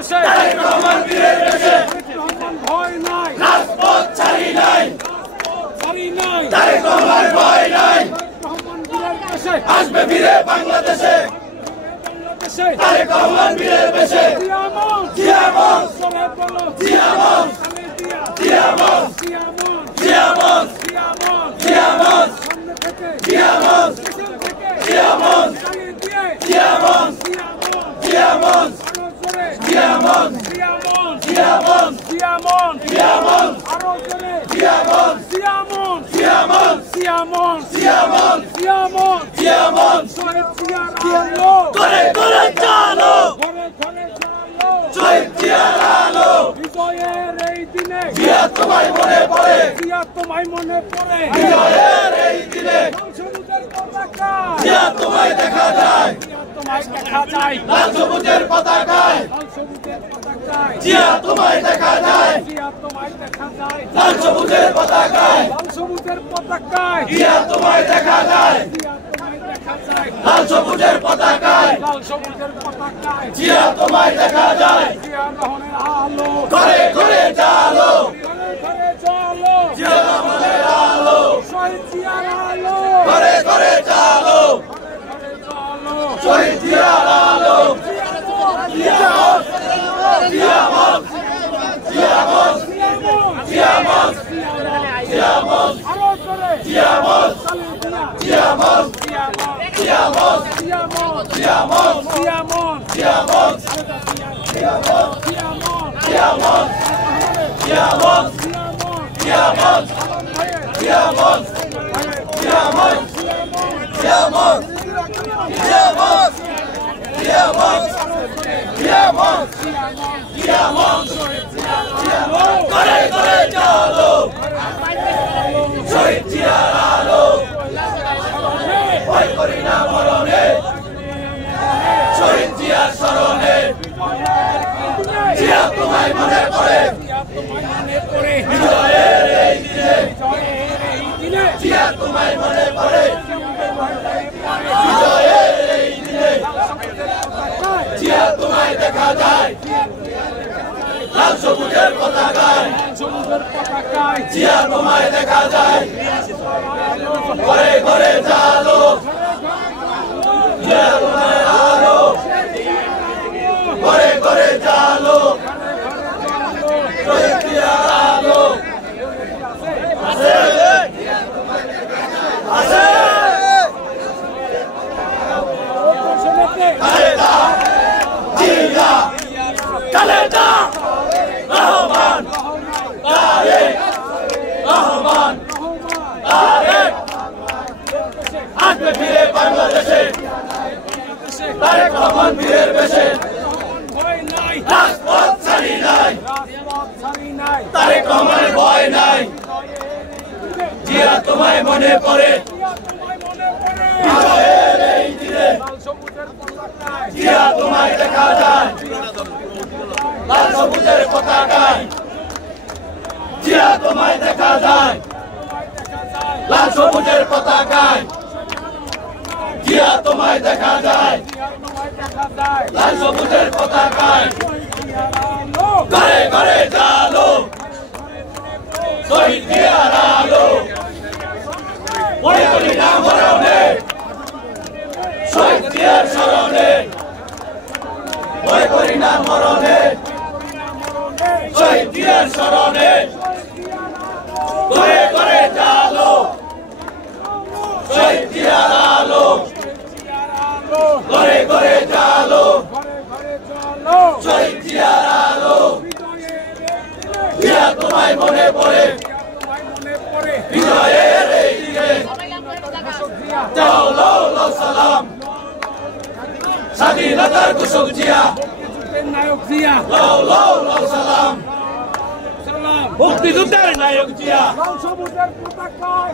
বেশে তারেক রহমান বীরের বেশে রহমান ভয় নাই রাজপথ ছাড়ি নাই ছাড়ি নাই তারেক রহমান ভয় নাই রহমান বীরের বেশে আসবে ফিরে বাংলাদেশে বাংলাদেশে তারেক রহমান বীরের বেশে জিয়ামন জিয়ামন সরে বলো জিয়ামন খালেদিয়া জিয়ামন জিয়ামন জিয়ামন জিয়ামন জিয়ামন সামনে থেকে জিয়ামন পেছন থেকে জিয়ামন চালিয়ে দিয়ে জিয়ামন জিয়ামন জিয়ামন আরো জোরে জিয়ামন জিয়ামন জিয়ামন জিয়ামন জিয়ামন আরো জোরে জিয়ামন জিয়ামন জিয়ামন জিয়ামন জিয়ামন জিয়ামন জিয়ামন শহীদ জিয়ার আলো করে করে চালো ঘরে ঘরে চালো শহীদ জিয়ার আলো বিজয়ের এই দিনে জিয়া তোমায় মনে পড়ে জিয়া তোমায় মনে পড়ে বিজয়ের এই দিনে সবুজের পতাকা জিয়া তোমায় দেখা যায় জিয়া তোমায় দেখা যায় লাল সবুজের পতাকায় লাল সবুজের পতাকায় জিয়া তোমায় দেখা যায় জিয়া তোমায় দেখা যায় লাল সবুজের পতাকায় লাল সবুজের পতাকায় জিয়া তোমায় দেখা যায় জিয়া তোমায় দেখা যায় লাল সবুজের পতাকায় লাল সবুজের পতাকায় জিয়া তোমায় দেখা যায় জিয়া রহমানের আলো ঘরে ঘরে চালো ঘরে ঘরে চলো জিয়া রহমানের আলো শহীদ জিয়ার আলো ঘরে ঘরে চালো ঘরে ঘরে চলো শহীদ জিয়ার আলো জিয়ামত জিয়ামত জিয়ামত জিয়ামত জিয়ামত আরো জোরে জিয়ামত চালিয়ে দিয়া জিয়ামত জিয়ামন জিয়ামত জিয়ামন জিয়ামত জিয়ামন জিয়ামত জিয়ামন জিয়ামত জিয়ামত জিয়ামত জিয়ামত জিয়ামত জিয়ামত জিয়ামত জিয়ামত জিয়ামত জিয়ামত করে করে চলো শহীদ জিয়ার আলো ভয় করি না মরণে শহীদ জিয়ার স্মরণে জিয়া তোমায় মনে পড়ে বিজয়ের এই দিনে জিয়া তোমায় মনে পড়ে বিজয়ের এই দিনে জিয়া তোমায় দেখা যায় লাল সবুজের পতাকায় জিয়া তোমায় দেখা যায় ঘরে ঘরে চালো জিয়া তোমায় আলো ঘরে ঘরে চালো শহীদ জিয়ার আলো আছে আছে খালেদা জিয়া খালেদা রহমান তারেক রহমান তারেক আসবে ফিরে বাংলাদেশে তারেক রহমান বীরের বেশে রাজপথ ছাড়ি নাই তারেক রহমানের ভয় নাই জিয়া তোমায় মনে পড়ে বিজয়ের এই দিনে জিয়া তোমায় দেখা যায় লাল সবুজের পতাকায় জিয়া তোমায় দেখা যায় লাল সবুজের পতাকায় জিয়া তোমায় দেখা যায় লাল সবুজের পতাকায় ঘরে ঘরে চালো শহীদ জিয়ার আলো মনে করি না মরণে শহীদ জিয়ার স্মরণে মনে করি না মরণে শহীদ জিয়ার স্মরণে ঘরে ঘরে চালো শহীদ জিয়ার আলো ঘরে ঘরে চালো শহীদ জিয়ার আলো জিয়া তোমায় মনে পড়ে বিজয়ের এই দিনে যাও লাও লাও সালাম স্বাধীনতার ঘোষক জিয়া নায়ক জিয়া লাও লাও লাও সালাম মুক্তিযুদ্ধের নায়ক জিয়া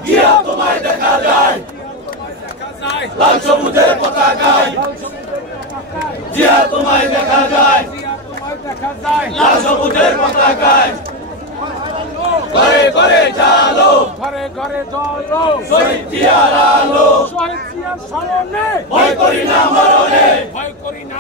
জিয়া তোমায় দেখা যায় লাল সবুজের পতাকায় জিয়া তোমায় দেখা যায় লাল সবুজের পতাকায় ঘরে ঘরে চালো ঘরে ঘরে চলো শহীদ জিয়ার আলো শহীদ জিয়ার স্মরণে ভয় করি না মরণে ভয় করি না